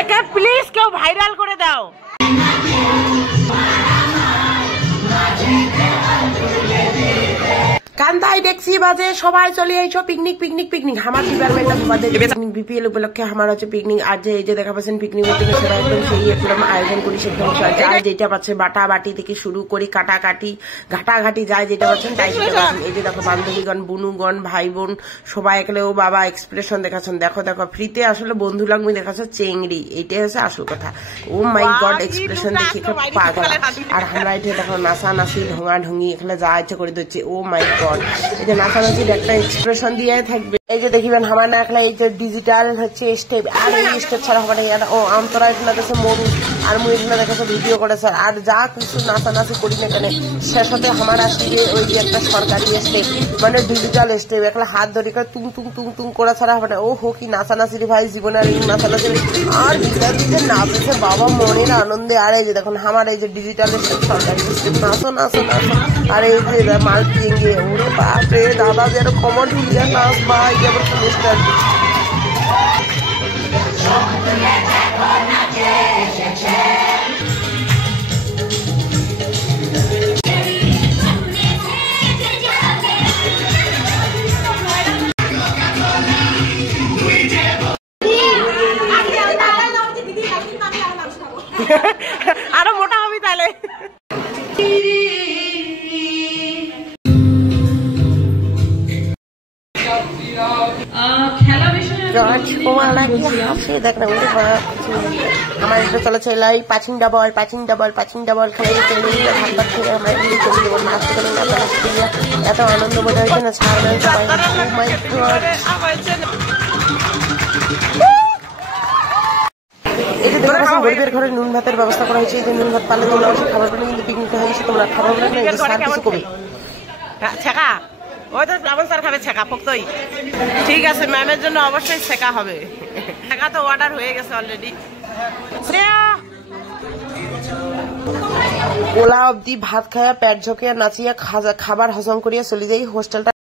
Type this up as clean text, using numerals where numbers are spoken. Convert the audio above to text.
একে প্লিজ কেউ ভাইরাল করে দাও। কান্দাই দেখছি বাজে সবাই চলে আইছো পিকনিক পিকনিক পিকনিক। আমার ডিপার্টমেন্টে তোমাদের পিকনিক বিপিএল উপলক্ষে আমার হচ্ছে পিকনিক। আর যে এই যে দেখা পাচ্ছেন পিকনিকের জন্য সেটা একদম সেই একদম আয়োজন করি সেরকম যার যেটা পাচ্ছে বাটা বাটি থেকে শুরু করি কাটাকাটি ঘাটাঘাটি যায় যেটা পাচ্ছেন তাই সেটা পাচ্ছেন। এই যে দেখো বান্ধবীগণ বুনুগণ ভাই বোন সবাই এখানে ও বাবা এক্সপ্রেশন দেখাচ্ছেন। দেখো দেখো ফ্রিতে আসলে বন্ধু লাগবে দেখাচ্ছে চেংড়ি, এইটাই হচ্ছে আসল কথা। ও মাই গড এক্সপ্রেশন দেখি পাগল। আর আমরা এটা দেখো নাচা নাচি ঢোঙা ঢুঙি এখানে যা ইচ্ছা করে দিচ্ছে। ও মাই গড এই যে নাচানাচির একটা এক্সপ্রেশন দিয়ে থাকবে। এই যে দেখিবেন আমার না খেলা এই যে ডিজিটাল হচ্ছে স্টেপ। আর এই স্টেপ ছাড়া হবে না। ও আমতরা এখানে দেখছে মরু আর মুই এখানে দেখেছে ভিডিও করেছে। আর যা কিছু নাচানাচি করি না কেন শেষ হতে আমার আসলে ওই যে একটা সরকারি স্টেপ মানে ডিজিটাল স্টেপ একলা হাত ধরে তুং তুং তুং তুং করা ছাড়া হবে না। ও হো কি নাচানাচি রে ভাই জীবনে আর এই নাচানাচি আর গিটার দিতে নাচছে বাবা মনের আনন্দে। আর এই যে দেখুন আমার এই যে ডিজিটাল স্টেপ সরকারি স্টেপ নাচো নাচো নাচো। আর এই যে মাল পিঙ্গে ওরে বাপরে দাদা যেন কমর ঢুকিয়া নাচ ভাই আবার মিস্টার আরো মোটা হবি তাহলে। আমার এটা চলেছে লাই পাচিং ডাবল পাচিং ডাবল পাচিং ডাবল খেলে ভাত ভাত খেয়ে আমরা চলে যাবো নাচতে গেলে এত আনন্দ বোঝা হয়েছে না ছাড়বেন সবাই। এই যে দেখো গরিবের ঘরে নুন ভাতের ব্যবস্থা করা হয়েছে। এই যে নুন ভাত পারলে তোমরা অবশ্যই খাবার পেলে কিন্তু পিকনিক হয়ে গেছে তোমরা খাবার পেলে কিছু কবে ছেঁকা ওই তো রাবণ স্যার খাবে ছেঁকা পোক্তই। ঠিক আছে ম্যামের জন্য অবশ্যই ছেঁকা হবে। ছেঁকা তো অর্ডার হয়ে গেছে অলরেডি। কোলা অব্দি ভাত খাইয়া পেট ঝকিয়া নাচিয়া খাবার হজম করিয়া চলে যাই হোস্টেলটা